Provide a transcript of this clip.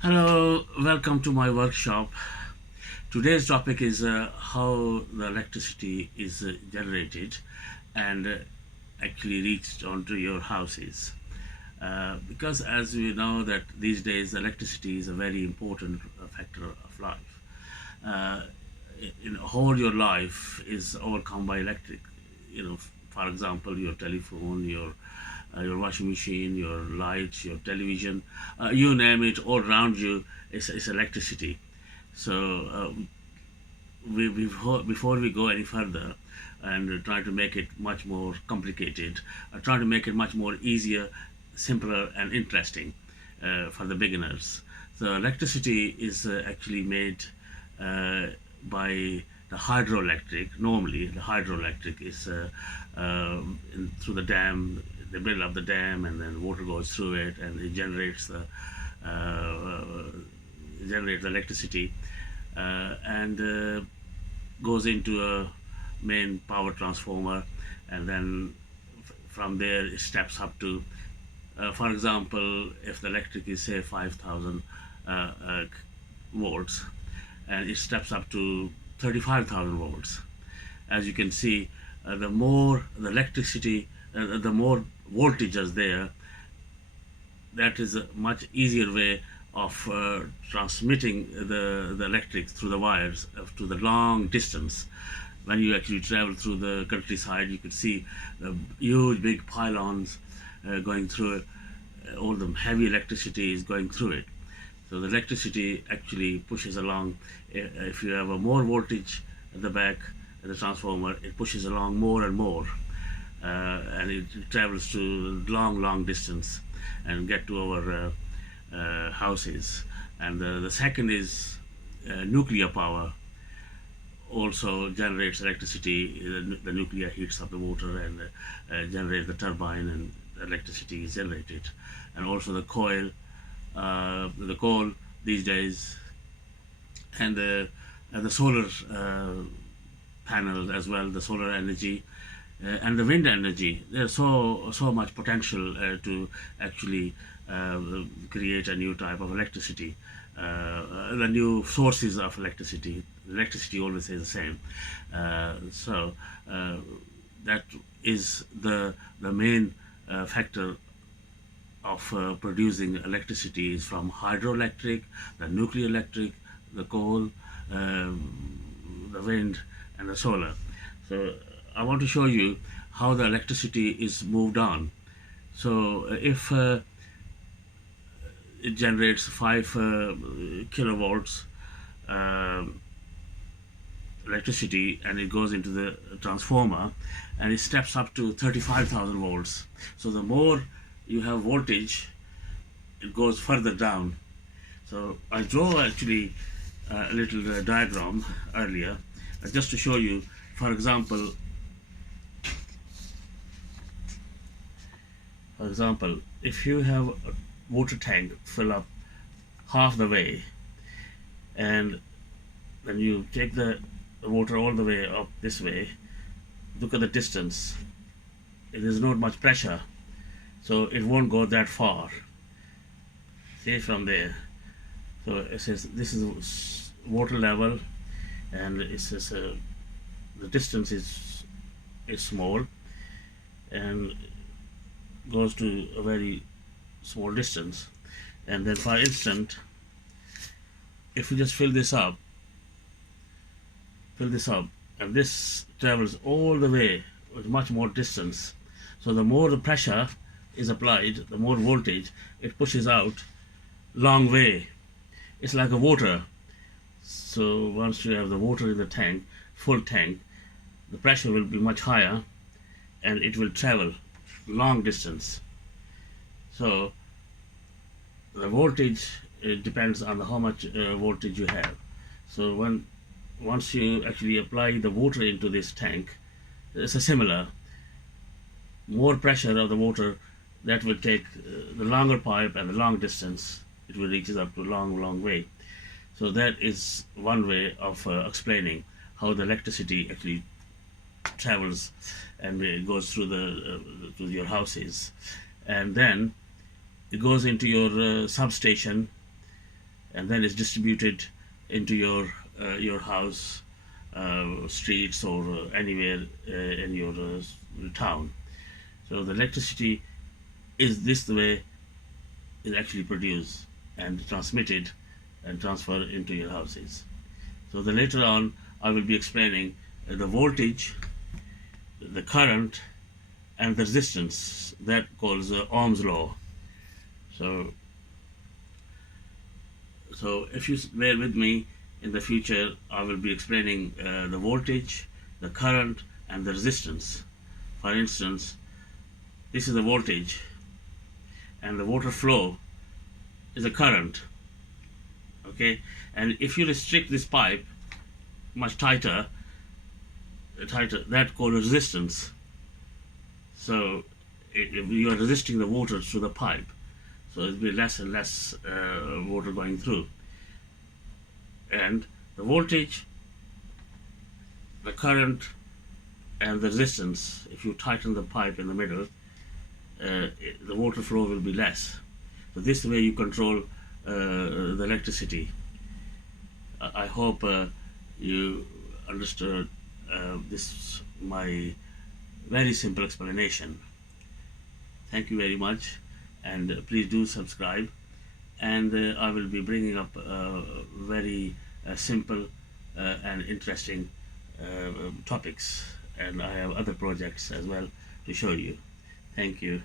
Hello, welcome to my workshop. Today's topic is how the electricity is generated and actually reached onto your houses. Because as we know that these days electricity is a very important factor of life. Uh, whole your life is overcome by electric. For example, your telephone, your washing machine, your lights, your television, you name it, all around you is electricity. So before we go any further and try to make it much more complicated, try to make it much more easier, simpler, and interesting for the beginners. So electricity is actually made uh, by the hydroelectric. Normally, the hydroelectric is through the dam. They build up the dam, and then water goes through it, and it uh, generates electricity, and goes into a main power transformer, and then from there it steps up to, for example, if the electric is say 5,000 volts, and it steps up to 35,000 volts. As you can see, the more the electricity, the more voltage is there, that is a much easier way of transmitting the electric through the wires to the long distance. When you actually travel through the countryside, you could see the huge big pylons going through it. All the heavy electricity is going through it. So the electricity actually pushes along. If you have a more voltage at the back of the transformer, it pushes along more and more, and it travels to long distance and get to our houses. And the second is nuclear power. Also generates electricity. The nuclear heats up the water and generates the turbine, and electricity is generated. And also the coal these days, and the solar panels as well, the solar energy, and the wind energy. There's so much potential to actually create a new type of electricity, the new sources of electricity. Electricity always stays the same. So that is the main factor of producing electricity is from hydroelectric, the nuclear electric, the coal, the wind, and the solar. So I want to show you how the electricity is moved on. So if it generates 5 kilovolts uh, electricity, and it goes into the transformer, and it steps up to 35,000 volts. So the more you have voltage, it goes further down. So I draw actually a little diagram earlier, just to show you. For example, if you have a water tank fill up half the way, and then you take the water all the way up this way, look at the distance. It is not much pressure, so it won't go that far. See from there. So it says this is water level, and it says the distance is small and goes to a very small distance. And then, for instance, if you just fill this up, and this travels all the way with much more distance. So the more the pressure is applied, the more voltage it pushes out long way. It's like a water. So once you have the water in the tank, full tank, the pressure will be much higher, and it will travel long distance. So the voltage, it depends on how much voltage you have. So once you actually apply the water into this tank, it's a similar. More pressure of the water, that will take the longer pipe and the long distance. It will reaches up to long way. So that is one way of explaining how the electricity actually travels, and it goes through to your houses, and then it goes into your substation, and then it's distributed into your house, streets, or anywhere in your town. So the electricity is this the way is actually produced and transmitted and transferred into your houses. So the later on I will be explaining the voltage, the current, and the resistance, that calls Ohm's law. So if you bear with me, in the future I will be explaining the voltage, the current, and the resistance. For instance, this is the voltage, and the water flow is a current. Okay, and if you restrict this pipe much tighter, that called resistance. So you are resisting the water through the pipe, so it will be less and less water going through. And the voltage, the current, and the resistance, if you tighten the pipe in the middle, the water flow will be less. So this way you control the electricity. I hope you understood this my very simple explanation. Thank you very much, and please do subscribe, and I will be bringing up very simple and interesting topics, and I have other projects as well to show you. Thank you.